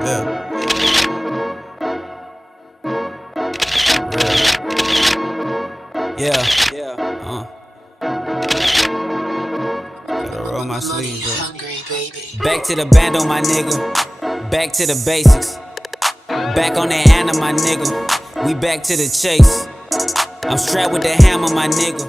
Yeah. Yeah. Gotta roll my sleeves up. Back to the bando, my nigga. Back to the basics. Back on that Anna, my nigga. We back to the chase. I'm strapped with the hammer, my nigga.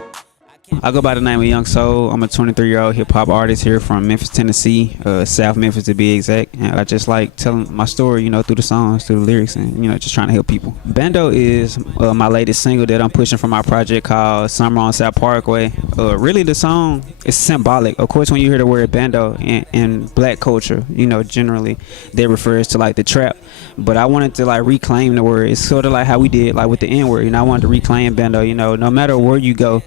I go by the name of Young Soul. I'm a 23-year-old hip-hop artist here from Memphis, Tennessee, South Memphis to be exact. And I just like telling my story, you know, through the songs, through the lyrics, and, you know, just trying to help people. Bando is my latest single that I'm pushing from my project called Summer on South Parkway. Really, the song is symbolic. Of course, when you hear the word bando in black culture, you know, generally, that refers to, like, the trap. But I wanted to, like, reclaim the word. It's sort of like how we did, like, with the N-word. You know, I wanted to reclaim bando, you know, no matter where you go,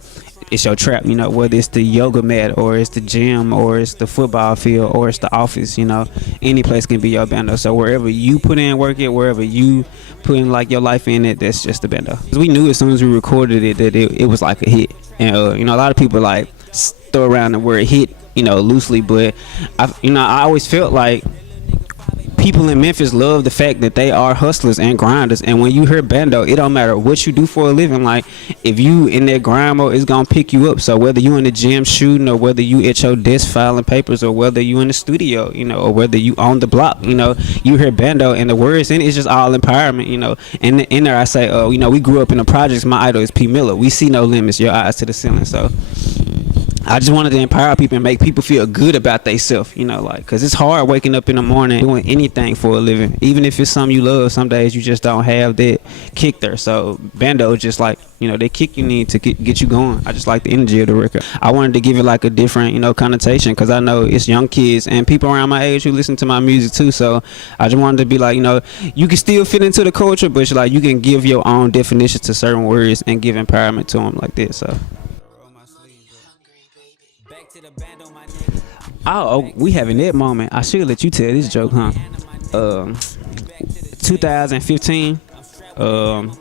it's your trap, you know, whether it's the yoga mat or it's the gym or it's the football field or it's the office, you know, any place can be your bando. So wherever you put in work it, wherever you put in like your life in it, that's just the bando. We knew as soon as we recorded it that it was like a hit. And you know, a lot of people like throw around the word hit, you know, loosely, but I always felt like people in Memphis love the fact that they are hustlers and grinders, and when you hear bando, it don't matter what you do for a living. Like, if you in that grind mode, it's gonna pick you up. So whether you in the gym shooting, or whether you at your desk filing papers, or whether you in the studio, you know, or whether you on the block, you know, you hear bando and the words in it's just all empowerment, you know. And in there I say, you know, we grew up in the projects. My idol is P. Miller. We see no limits, your eyes to the ceiling. So I just wanted to empower people and make people feel good about themselves, you know, like, because it's hard waking up in the morning doing anything for a living. Even if it's something you love, some days you just don't have that kick there. So bando is just like, you know, that kick you need to get you going. I just like the energy of the record. I wanted to give it like a different, you know, connotation, because I know it's young kids and people around my age who listen to my music too. So I just wanted to be like, you know, you can still fit into the culture, but like you can give your own definition to certain words and give empowerment to them like this. So. Oh, we having that moment. I should let you tell this joke, huh? 2015.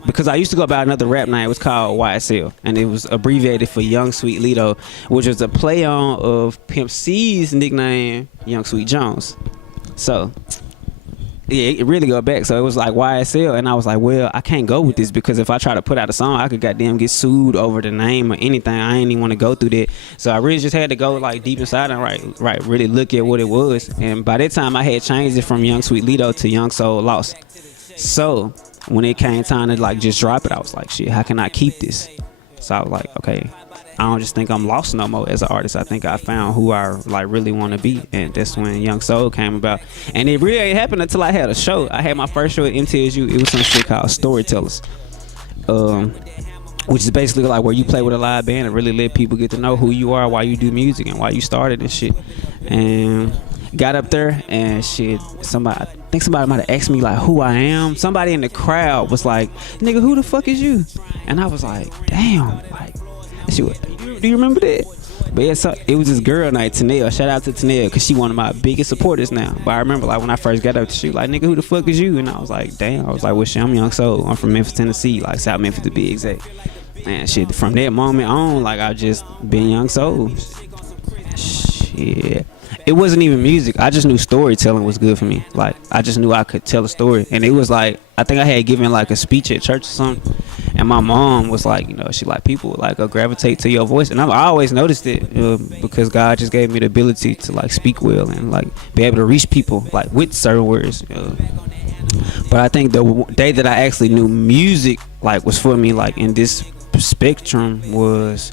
Because I used to go by another rap name. It was called YSL, and it was abbreviated for Young Sweet Lito, which was a play on of Pimp C's nickname, Young Sweet Jones. So yeah, it really go back. So it was like YSL, and I was like, well, I can't go with this, because if I try to put out a song, I could goddamn get sued over the name or anything. I ain't even want to go through that. So I really just had to go like deep inside and really look at what it was. And by that time, I had changed it from Young Sweet Lito to Young Soul Lost. So when it came time to like just drop it, I was like, shit, how can I keep this? So I was like, okay, I don't just think I'm lost no more as an artist. I think I found who I like really want to be, and that's when Young Soul came about. And it really ain't happened until I had a show. I had my first show at MTSU. It was some shit called Storytellers, which is basically like where you play with a live band and really let people get to know who you are, why you do music, and why you started and shit. And got up there and shit, I think somebody might have asked me like who I am. Somebody in the crowd was like, nigga, who the fuck is you? And I was like, damn, like, shit, do you remember that? But yeah, so it was this girl named Tanel. Shout out to Tanel, because she one of my biggest supporters now. But I remember like when I first got up to shoot, like, nigga, who the fuck is you? And I was like, damn. I was like, well, shit, I'm Young Soul. I'm from Memphis, Tennessee, like South Memphis to be exact. And shit, from that moment on, like, I just been Young Soul. Shit. It wasn't even music. I just knew storytelling was good for me. Like, I just knew I could tell a story. And it was like, I think I had given like a speech at church or something. And my mom was like, you know, she like, people like gravitate to your voice. And I always noticed it because God just gave me the ability to like speak well and like be able to reach people like with certain words. But I think the day that I actually knew music like was for me, like in this spectrum, was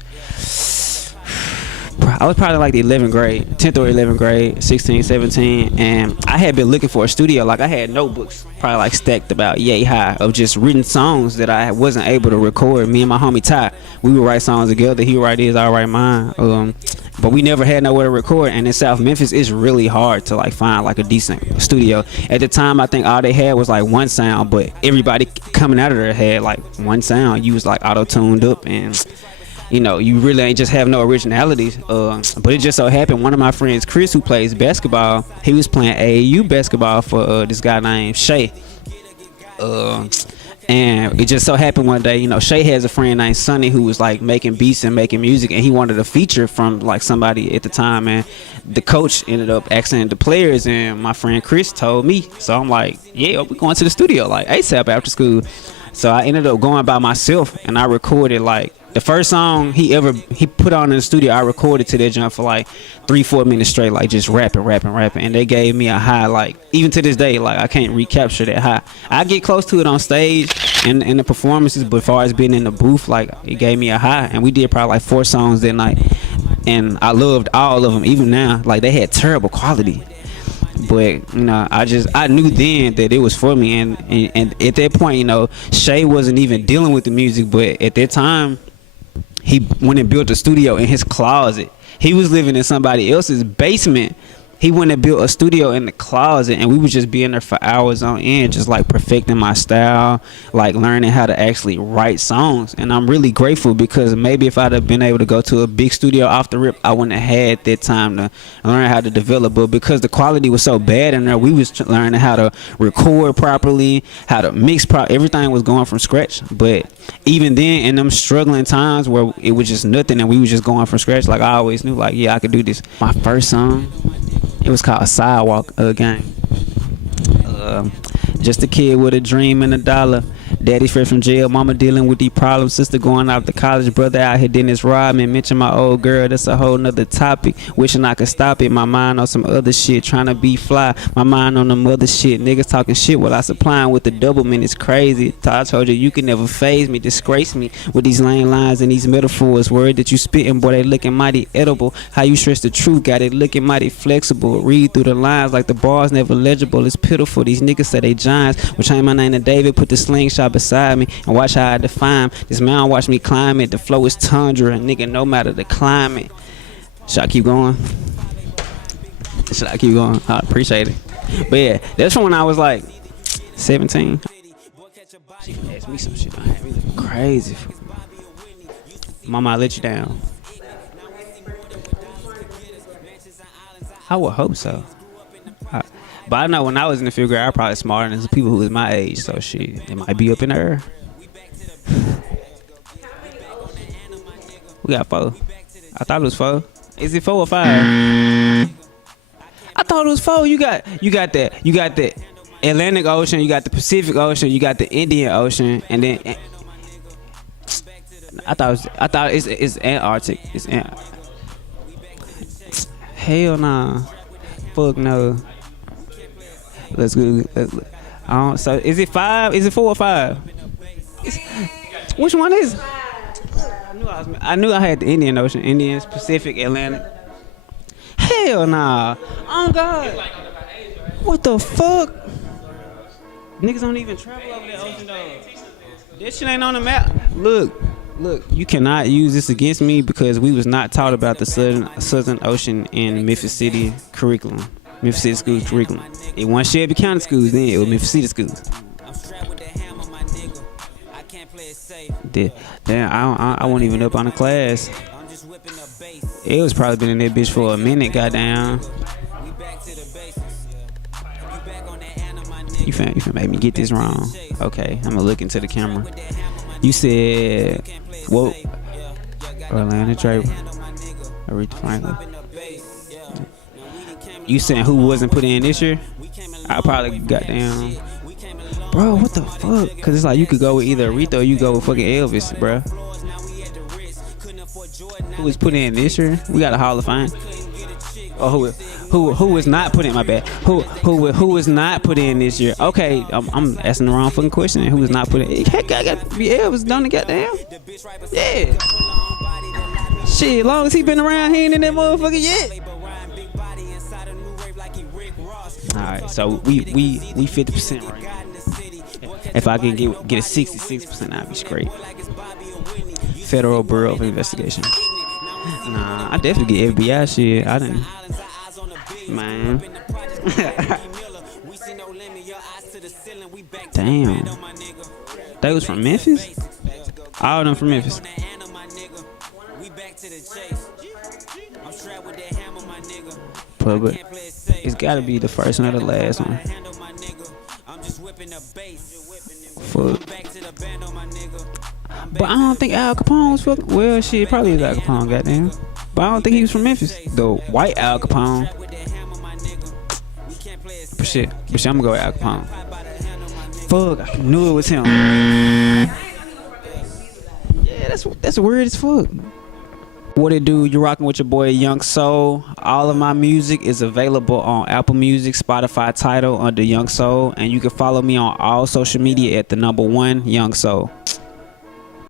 I was probably like the 11th grade, 10th or 11th grade, 16, 17, and I had been looking for a studio. Like, I had notebooks probably like stacked about yay high of just written songs that I wasn't able to record. Me and my homie Ty, we would write songs together. He would write his, I would write mine. But we never had nowhere to record. And in South Memphis, it's really hard to like find like a decent studio. At the time, I think all they had was like one sound, but everybody coming out of there had like one sound. You was like auto-tuned up, and you know, you really ain't just have no originality. But it just so happened one of my friends, Chris, who plays basketball, he was playing AAU basketball for this guy named Shay. And it just so happened one day, Shay has a friend named Sonny who was like making beats and making music, and he wanted a feature from like somebody at the time. And the coach ended up asking the players, and my friend Chris told me. So I'm like, yeah, we're going to the studio like ASAP after school. So I ended up going by myself, and I recorded like the first song he put on in the studio. I recorded to that jump for like 3-4 minutes straight, like just rapping, and they gave me a high. Like even to this day, like I can't recapture that high. I get close to it on stage and in the performances, but as far as being in the booth, like it gave me a high. And we did probably like 4 songs that night, and I loved all of them. Even now, like they had terrible quality, but I knew then that it was for me. And at that point, Shay wasn't even dealing with the music, but at that time he went and built a studio in his closet. He was living in somebody else's basement. He went and built a studio in the closet, and we would just be in there for hours on end, just like perfecting my style, like learning how to actually write songs. And I'm really grateful, because maybe if I'd have been able to go to a big studio off the rip, I wouldn't have had that time to learn how to develop. But because the quality was so bad in there, we was learning how to record properly, how to mix everything was going from scratch. But even then, in them struggling times where it was just nothing and we was just going from scratch, like I always knew, like, yeah, I could do this. My first song, it was called Sidewalk Gang. Just a kid with a dream and $1. Daddy fresh from jail, mama dealing with these problems, sister going off to college, brother out here Dennis Rodman. Mention my old girl, that's a whole nother topic. Wishing I could stop it, my mind on some other shit, trying to be fly, my mind on them other shit. Niggas talking shit while I supplying with the double man, it's crazy. I told you can never phase me, disgrace me with these lame lines and these metaphors. Word that you spitting, boy, they looking mighty edible. How you stress the truth, got it looking mighty flexible. Read through the lines like the bars never legible. It's pitiful, these niggas say they giants. Will change my name to David, put the slingshot beside me, and watch how I define this man. Watch me climb it. The flow is tundra, nigga, no matter the climate. Should I keep going? I appreciate it. But yeah, that's from when I was like 17. She asked me some shit. I had me looking crazy. Mama, I let you down. I would hope so. But I know when I was in the 5th grade, I was probably smarter than some people who was my age. So shit, it might be up in there. We got 4. I thought it was 4. Is it 4 or 5? I thought it was 4. You got the Atlantic Ocean, you got the Pacific Ocean, you got the Indian Ocean, and then I thought it's Antarctic. It's hell nah. Fuck no. Let's go. So is it 5? Is it 4 or 5? Which one is it? I knew I had the Indian Ocean, Indian, Pacific, Atlantic. Hell nah. Oh God. What the fuck? Niggas don't even travel over that ocean though. That shit ain't on the map. Look, you cannot use this against me because we was not taught about the Southern Ocean in Memphis City curriculum. Memphis City Schools curriculum. It wasn't Shelby County schools then, it was Memphis City schools. Damn, I wasn't even up on the class. It was probably been in that bitch for a minute, goddamn. You finna make me get this wrong. Okay, I'm gonna look into the camera. You said, whoa, Orlando Draper, Aretha Franklin. You saying who wasn't put in this year? I probably got down. Bro, what the fuck? Cause it's like you could go with either Aretha or you go with fucking Elvis, bro. Who was put in this year? We got a Hall of Fame. Oh, who was not put in? My bad. Who was not put in this year? Okay, I'm asking the wrong fucking question. Who was not put in? Heck, I got to be Elvis done to goddamn. Yeah. Shit, as long as he been around, he ain't in that motherfucker yet. Alright, so we 50% right now. If I can get a 66%, I'd be straight. Federal Bureau of Investigation. Nah, I definitely get FBI shit. I didn't. Man. Damn. They was from Memphis? All of them from Memphis. But it's gotta be the first one or the last one. Fuck. But I don't think Al Capone was fucking. Well, shit, probably is Al Capone, goddamn. But I don't think he was from Memphis. The white Al Capone. But shit, I'm gonna go with Al Capone. Fuck, I knew it was him. Yeah, that's weird as fuck. What it do? You rocking with your boy Young Soul. All of my music is available on Apple Music, Spotify, Tidal under Young Soul, and you can follow me on all social media at the #1 Young Soul.